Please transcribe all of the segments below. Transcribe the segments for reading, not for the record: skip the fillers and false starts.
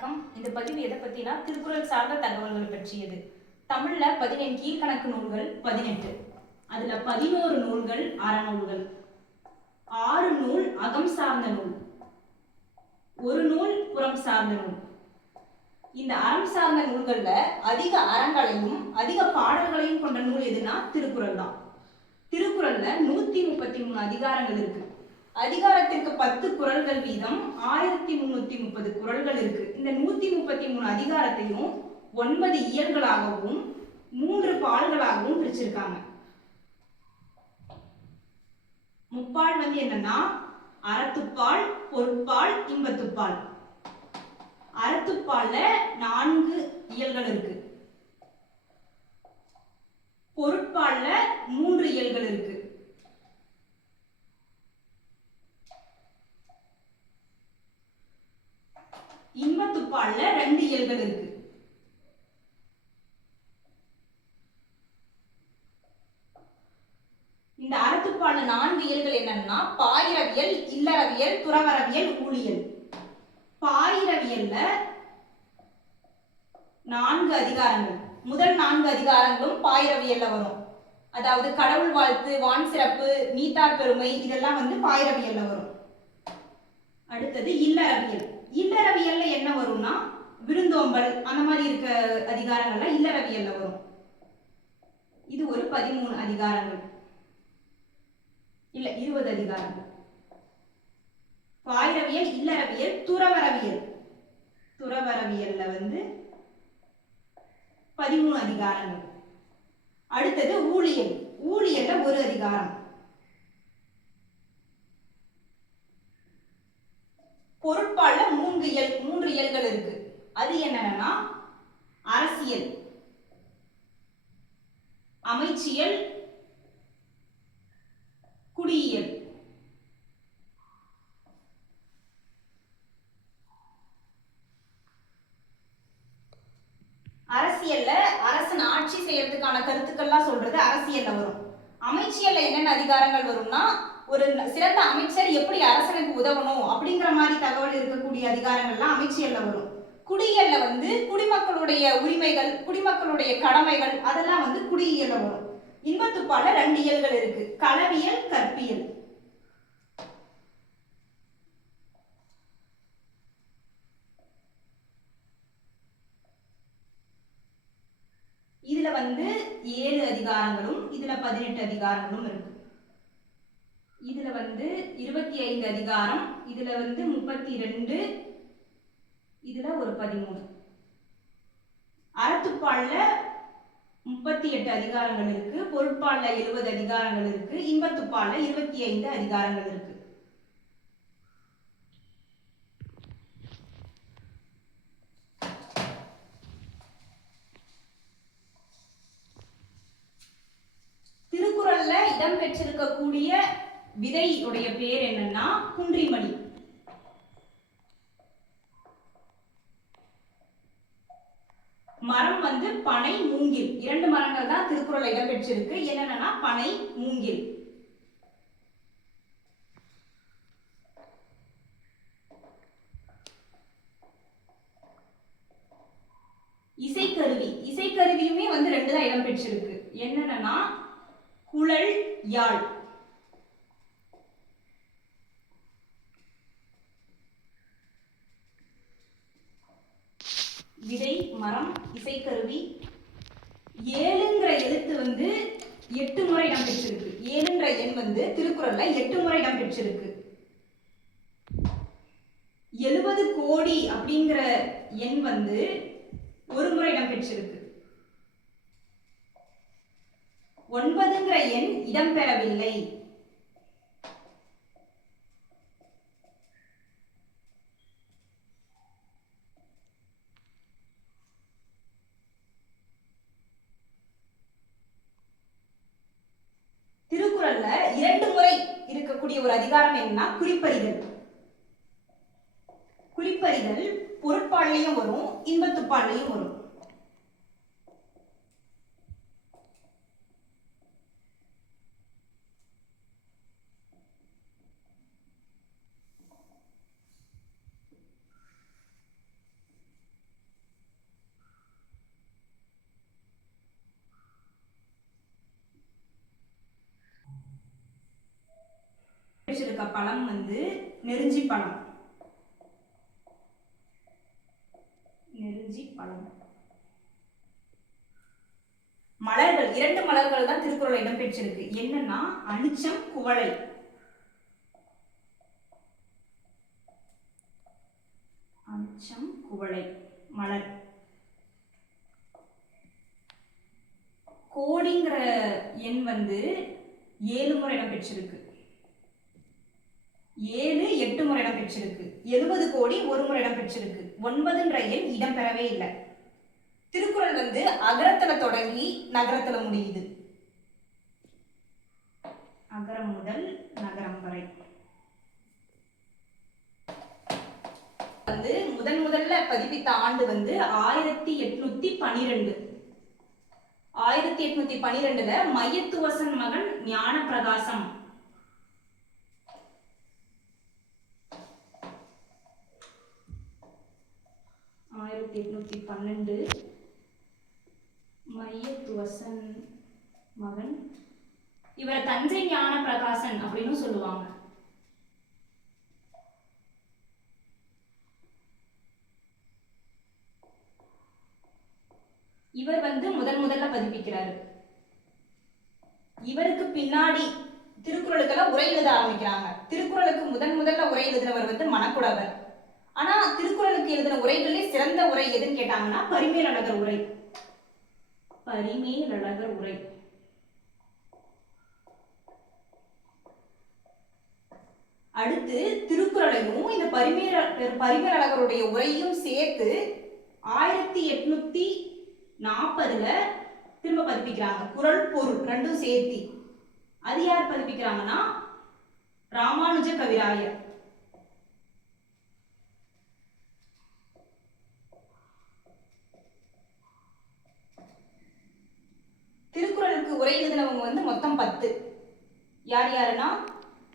வணக்கம். இந்த பதிவு எதை பத்தினா திருக்குறள் சார்ந்த தகவல்கள் பற்றியது. தமிழ்ல 17 கீழ்கணக்கு நூல்கள் 18. அதுல 11 நூல்கள் அறநூல்கள், 6 நூல் அகம் சார்ந்த நூல், ஒரு நூல் புறம் சார்ந்த நூல். இந்த அறம் சார்ந்த நூல்கள்ல அதிக அறங்களையும் அதிக பாடல்களையும் கொண்ட நூல் எதுனா திருக்குறள் தான். திருக்குறள்ல 133 அதிகாரங்கள் இருக்கு. அதிகாரத்திற்கு 10 குறள்கள் வீதம் 1330 குறள்கள் இருக்கு. இந்த 133 அதிகாரத்தையும் 9 இயல்களாகவும் 3 பால்களாகவும் பிரிச்சிருக்காங்க. முப்பால் என்னன்னா அறத்துப்பால், பொருட்பால், இன்பத்துப்பால். அறத்துப்பால்ல 4 இயல்கள் இருக்கு. பொருட்பால்ல 3 இயல்கள் இருக்கு. இன்பத்துப்பால்ல 2 இயல்கள் இருக்கு. இந்த அறத்துப்பால்ல 4 இயல்கள் என்னன்னா பாயிரவியல், இல்லறவியல், துறவரவியல், ஊழியல். பாயிரவியல்ல 4 அதிகாரங்கள், முதல் 4 அதிகாரங்களும் பாயிரவியல்ல வரும். அதாவது கடவுள் வாழ்த்து, வான் சிறப்பு, நீத்தார் பெருமை இதெல்லாம் பாயிரவியல்ல வரும். அடுத்தது இல்லறவியல். இல்லறவியல்ல என்ன வரும்னா விருந்தோம்பல் அந்த மாதிரி இருக்க அதிகாரங்கள்ல இல்லறவியல்ல வரும். இது ஒரு 13 அதிகாரங்கள், இல்ல 20 அதிகாரங்கள். பாயிரவியல், இல்லறவியல், துறவரவியல். துறவரவியல்ல 13 அதிகாரங்கள். அடுத்தது ஊழியல். ஊழியல்ல ஒரு அதிகாரம். பொருட்பால்ல 3 இயல்கள் இருக்கு. அது என்னன்னா அரசியல், அமைச்சியல், குடியியல். அரசியல்ல அரசன் ஆட்சி செய்யறதுக்கான கருத்துக்கள்லாம் சொல்றது அரசியல்ல வரும். அமைச்சியல்ல என்னென்ன அதிகாரங்கள் வரும்னா ஒரு சிறந்த அமைச்சர் எப்படி அரசனுக்கு உதவணும் அப்படிங்கிற மாதிரி தகவல் இருக்கக்கூடிய அதிகாரங்கள்லாம் அமைச்சியல்ல வரும். குடியியல்ல குடிமக்களுடைய உரிமைகள், குடிமக்களுடைய கடமைகள் அதெல்லாம் குடியியல்ல வரும். இன்பத்துப்பால்ல 2 இயல்கள் இருக்கு, களவியல், கற்பியல். இதுல 7 அதிகாரங்களும் இதுல 18 அதிகாரங்களும் இருக்கு. இதுல 25 அதிகாரம், இதுல 32, இதுல ஒரு 13. அறத்துப்பால்ல 38 அதிகாரங்கள் இருக்கு, பொருட்பால்ல 70 அதிகாரங்கள் இருக்கு, இன்பத்துப்பால்ல 25 அதிகாரங்கள் இருக்கு. திருக்குறள்ல இடம்பெற்றிருக்கக்கூடிய விதையுடைய பேர் என்னன்னா குன்றிமணி. மரம் பனை, மூங்கில். 2 மரங்கள் தான் திருக்குறள்ல இடம்பெற்றிருக்கு. என்னன்னா பனை, மூங்கில். இசைக்கருவி. இசைக்கருவியுமே 2 தான் இடம்பெற்றிருக்கு. என்னன்னா குழல், யாழ். விதை, மரம், இசைக்கருவி. 7ங்கிற எழுத்து 8 முறை இடம்பெற்றிருக்கு. 7ங்கிற எண் திருக்குறள்ல 8 முறை இடம்பெற்றிருக்கு. 70 கோடி அப்படிங்கிற எண் ஒரு முறை இடம்பெற்றிருக்கு. 9ங்கிற எண் இடம்பெறவில்லை. திருக்குறள்ல 2 முறை இருக்கக்கூடிய ஒரு அதிகாரம் என்னன்னா குறிப்பறிதல். குறிப்பறிதல் பொருட்பால்லையும் வரும், இன்பத்துப்பால்லையும் வரும். இருக்க பழம் வந்து நெருஞ்சி பழம். நெருஞ்சி பழம். மலர்கள், 2 மலர்கள் தான் திருக்குறள் இடம்பெற்றிருக்கு. என்னன்னா அனிச்சம், குவளை. அனிச்சம், குவளை மலர். கோடிங்கிற எண் வந்து 7 முறை இடம்பெற்றிருக்கு. 7, 8 முறை இடம்பெற்றிருக்கு. 70 கோடி 1 முறை இடம்பெற்றிருக்கு. 9ன்ற எண் இடம்பெறவே இல்லை. திருக்குறள் வந்து அகரத்துல தொடங்கி நகரத்துல முடியுது. அகரம் முதல் நகரம் வரை. வந்து முதல்ல பதிப்பித்த ஆண்டு வந்து 1812. 1812ல மையத்துவசன் மகன் ஞான பிரகாசம். மையத்துவசன் மகன். இவரை தஞ்சை ஞான பிரகாசன் அப்படின்னு சொல்லுவாங்க. இவர் வந்து முதல்ல பதிப்பிக்கிறாரு. இவருக்கு பின்னாடி திருக்குறளுக்கெல்லாம் உரை எழுத ஆரம்பிக்கிறாங்க. திருக்குறளுக்கு முதல்ல உரை எழுதினவர் வந்து மணக்குடவர். ஆனா திருக்குறளுக்கு எழுதின உரைகளிலே சிறந்த உரை எதுன்னு கேட்டாங்கன்னா பரிமேலழகர் உரை. பரிமேலழகர் உரை. அடுத்து திருக்குறளையும் இந்த பரிமேலழகருடைய உரையும் சேர்த்து 1840ல திரும்ப பதிப்பிக்கிறாங்க. குறள் பொருள் ரெண்டும் சேர்த்தி. அது யார் பதிப்பிக்கிறாங்கன்னா ராமானுஜ கவிராயர். திருக்குறளுக்கு உரை எழுதினவங்க வந்து மொத்தம் 10. யாருன்னா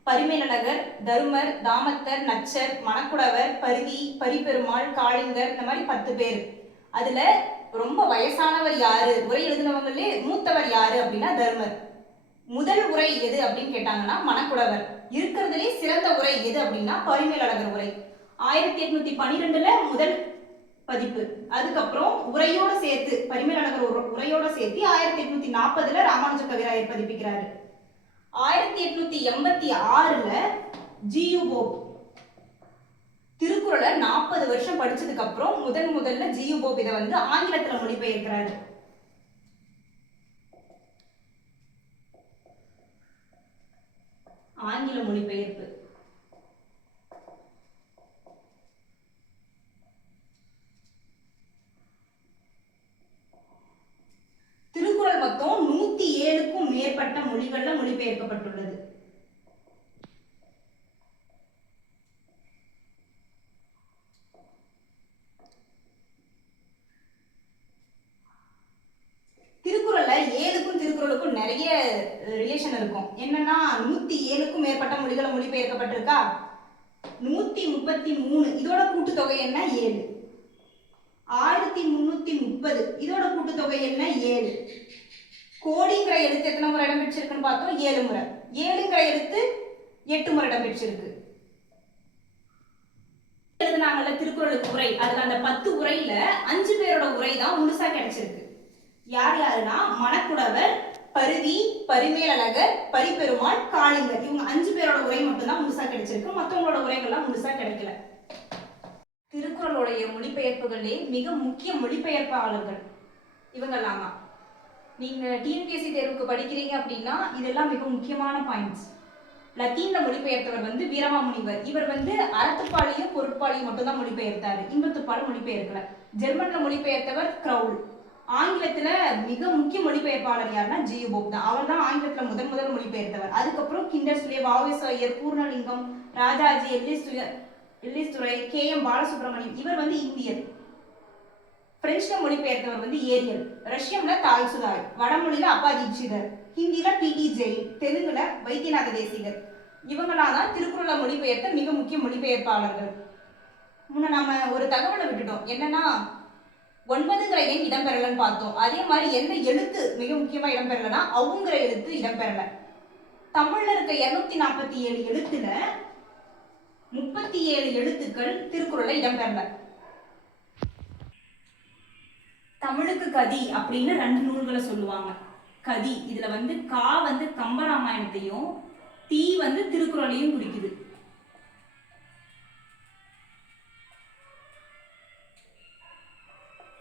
பரிமேலழகர், தருமர், தாமத்தர், நச்சர், மணக்குடவர், பரிதி, பரிபெருமாள், காளிங்கர், இந்த மாதிரி 10 பேர். அதுல ரொம்ப வயசானவர் யாரு, உரை எழுதினவங்களே மூத்தவர் யாரு அப்படின்னா தருமர். முதல் உரை எது அப்படின்னு கேட்டாங்கன்னா மணக்குடவர். இருக்கிறதுலே சிறந்த உரை எது அப்படின்னா பரிமேலழகர் உரை. 1812ல முதல் பதிப்பு. அதுக்கப்புறம் உரையோட சேர்த்து பரிமேலழகர் உரையோட சேர்த்து 1840ல ராமானுஜ கவிராயர் பதிப்பிக்கிறாரு. 1886ல ஜியு போப் திருக்குறளை 40 வருஷம் படிச்சதுக்கு அப்புறம் முதல்ல ஜியு போப் இதை வந்து ஆங்கிலத்துல மொழிபெயர்க்கிறாரு. ஆங்கில மொழிபெயர்ப்பு. திருக்குறள் மொத்தம் 107க்கும் மேற்பட்ட மொழிகள்ல மொழிபெயர்க்கப்பட்டுள்ளது. திருக்குறள்ல 7க்கும் திருக்குறளுக்கும் நிறைய ரிலேஷன் இருக்கும். என்னன்னா 107க்கும் மேற்பட்ட மொழிகளை மொழிபெயர்க்கப்பட்டிருக்கா. 133 இதோட கூட்டுத்தொகை என்ன 7. 1330 இதோட கூட்டுத்தொகை என்ன 7. கோடிங்கிற எழுத்து எத்தனை முறை இடம் பெற்றிருக்குன்னு பார்த்தோம் 7 முறை. 7ங்கிற எழுத்து 8 முறை இடம் பெற்றிருக்கு. எழுதுனாங்கல்ல திருக்குறளுக்கு உரை, அதுல அந்த 10 உரையில 5 பேரோட உரை தான் முழுசா கிடைச்சிருக்கு. யாருன்னா மணக்குடவர், பரிதி, பரிமேலழகர், பரிபெருமாள், காளிங்கர். இவங்க 5 பேரோட உரை மட்டும்தான் முழுசா கிடைச்சிருக்கு. மற்றவங்களோட உரைகள்லாம் முழுசா கிடைக்கல. திருக்குறளுடைய மொழிபெயர்ப்புகளே மிக முக்கிய மொழிபெயர்ப்பாளர்கள் இவங்கெல்லாம். நீங்க டிஎன்பிஎஸ்சி தேர்வுக்கு படிக்கிறீங்க அப்படின்னா இதெல்லாம் மிக முக்கியமான பாயிண்ட்ஸ். லத்தீன்ல மொழிபெயர்த்தவர் வந்து வீரமாமுனிவர். இவர் வந்து அறத்துப்பாலையும் பொருட்பாலையும் மட்டும்தான் மொழிபெயர்த்தாரு. இன்பத்துப்பால் மொழிபெயர்க்கல. ஜெர்மன்ல மொழிபெயர்த்தவர் கிரவுல். ஆங்கிலத்துல மிக முக்கிய மொழிபெயர்ப்பாளர் யாருன்னா ஜியு போப் தான். அவர் தான் ஆங்கிலத்துல முதல் மொழிபெயர்த்தவர். அதுக்கப்புறம் கிண்டர்ஸ்லே, வ.உ.சி. ஐயர், பூர்ணலிங்கம், ராஜாஜி, எல்லிஸ் துரை, கே.எம். பாலசுப்ரமணியம். இவர் வந்து இந்தியர். பிரெஞ்சுல மொழிபெயர்த்தவர் வந்து ஏரியல். ரஷ்யம்ல தால்சுதாய். வடமொழியில அப்பா தீட்சிதர். ஹிந்தியில பி.டி. ஜெயின். தெலுங்குல வைத்தியநாத தேசிகர். இவங்களாம் தான் திருக்குறளை மொழிபெயர்த்த மிக முக்கிய மொழிபெயர்ப்பாளர்கள். முன்ன நம்ம ஒரு தகவலை விட்டுட்டோம். என்னன்னா 9ங்கிற எண் இடம்பெறலன்னு பார்த்தோம். அதே மாதிரி எந்த எழுத்து மிக முக்கியமா இடம்பெறலன்னா அவுங்கிற எழுத்து இடம்பெறல. தமிழ்ல இருக்க 247 எழுத்துல 37 எழுத்துக்கள் திருக்குறள்ல இடம்பெறல. தமிழுக்கு கதி அப்படின்னு 2 நூல்களை சொல்லுவாங்க. கதி இதுல கா கம்பராமாயணத்தையும் தீ திருக்குறளையும் குறிக்குது.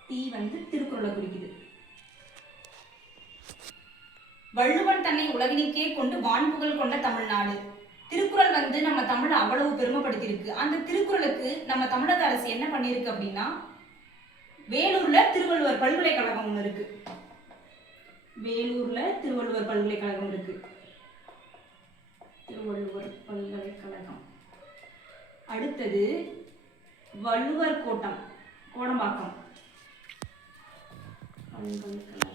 தீ திருக்குறளை குறிக்குது. வள்ளுவன் தன்னை உலகினிக்கே கொண்டு வான்புகழ் கொண்ட தமிழ்நாடு. திருக்குறள் நம்ம தமிழை அவ்வளவு பெருமைப்படுத்தியிருக்கு. அந்த திருக்குறளுக்கு நம்ம தமிழக அரசு என்ன பண்ணிருக்கு அப்படின்னா, வேலூர்ல திருவள்ளுவர் பல்கலைக்கழகம் ஒன்று இருக்கு. வேலூர்ல திருவள்ளுவர் பல்கலைக்கழகம் இருக்கு. திருவள்ளுவர் பல்கலைக்கழகம். அடுத்தது வள்ளுவர் கோட்டம், கோடம்பாக்கம் பல்கலைக்கழகம்.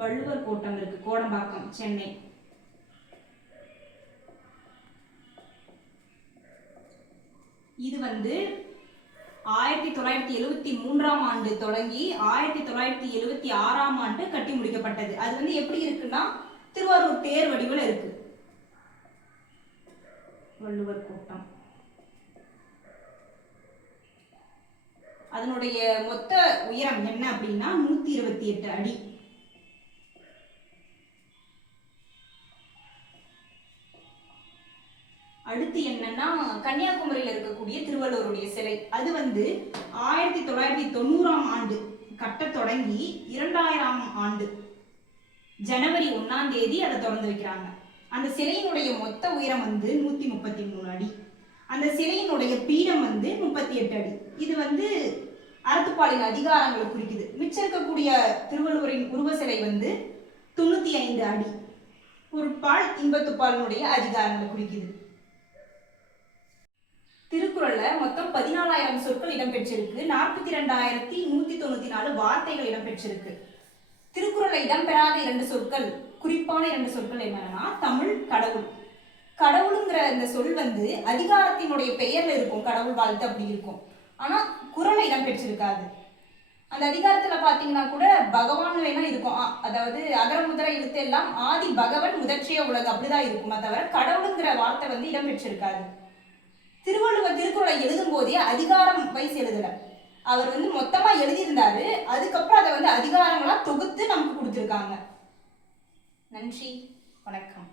வள்ளுவர் கோட்டம் இருக்கு, கோடம்பாக்கம், சென்னை. இது 1973ஆம் ஆண்டு தொடங்கி 1976ஆம் ஆண்டு கட்டி முடிக்கப்பட்டது. அது எப்படி இருக்குன்னா திருவாரூர் தேர் வடிவில் இருக்கு. வள்ளுவர் கோட்டம். அதனுடைய மொத்த உயரம் என்ன அப்படின்னா 128 அடி. அடுத்து என்னன்னா கன்னியாகுமரியில் இருக்கக்கூடிய திருவள்ளுவருடைய சிலை. அது 1990ஆம் ஆண்டு கட்ட தொடங்கி 2000ஆம் ஆண்டு ஜனவரி 1ஆம் தேதி அதை திறந்து வைக்கிறாங்க. அந்த சிலையினுடைய மொத்த உயரம் 133 அடி. அந்த சிலையினுடைய பீடம் 38 அடி. இது அறத்துப்பாலின் அதிகாரங்களை குறிக்குது. மிச்சம் இருக்கக்கூடிய திருவள்ளுவரின் உருவ சிலை 95 அடி. பொருட்பால் இன்பத்துப்பாலினுடைய அதிகாரங்களை குறிக்குது. திருக்குறள்ல மொத்தம் 14,000 சொற்கள் இடம்பெற்றிருக்கு. 42,194 வார்த்தைகள் இடம்பெற்றிருக்கு. திருக்குறள்ல இடம்பெறாத 2 சொற்கள், குறிப்பான 2 சொற்கள் என்னன்னா தமிழ், கடவுள். கடவுளுங்கிற இந்த சொல் அதிகாரத்தினுடைய பெயர்ல இருக்கும், கடவுள் வாழ்த்து அப்படி இருக்கும். ஆனா குறள்ல இடம்பெற்றிருக்காது. அந்த அதிகாரத்துல பாத்தீங்கன்னா கூட பகவான் வேணா இருக்கும், அதாவது அகர முதல எழுத்து எல்லாம் ஆதி பகவன் முதற்றிய உலகு அப்படிதான் இருக்குமா தவிர கடவுளுங்கிற வார்த்தை இடம்பெற்றிருக்காது. திருவள்ளுவர் திருக்குறளை எழுதும் போதே அதிகாரம் வைஸ் எழுதல. அவர் மொத்தமா எழுதியிருந்தாரு. அதுக்கப்புறம் அதை அதிகாரங்களா தொகுத்து நமக்கு கொடுத்துருக்காங்க. நன்றி, வணக்கம்.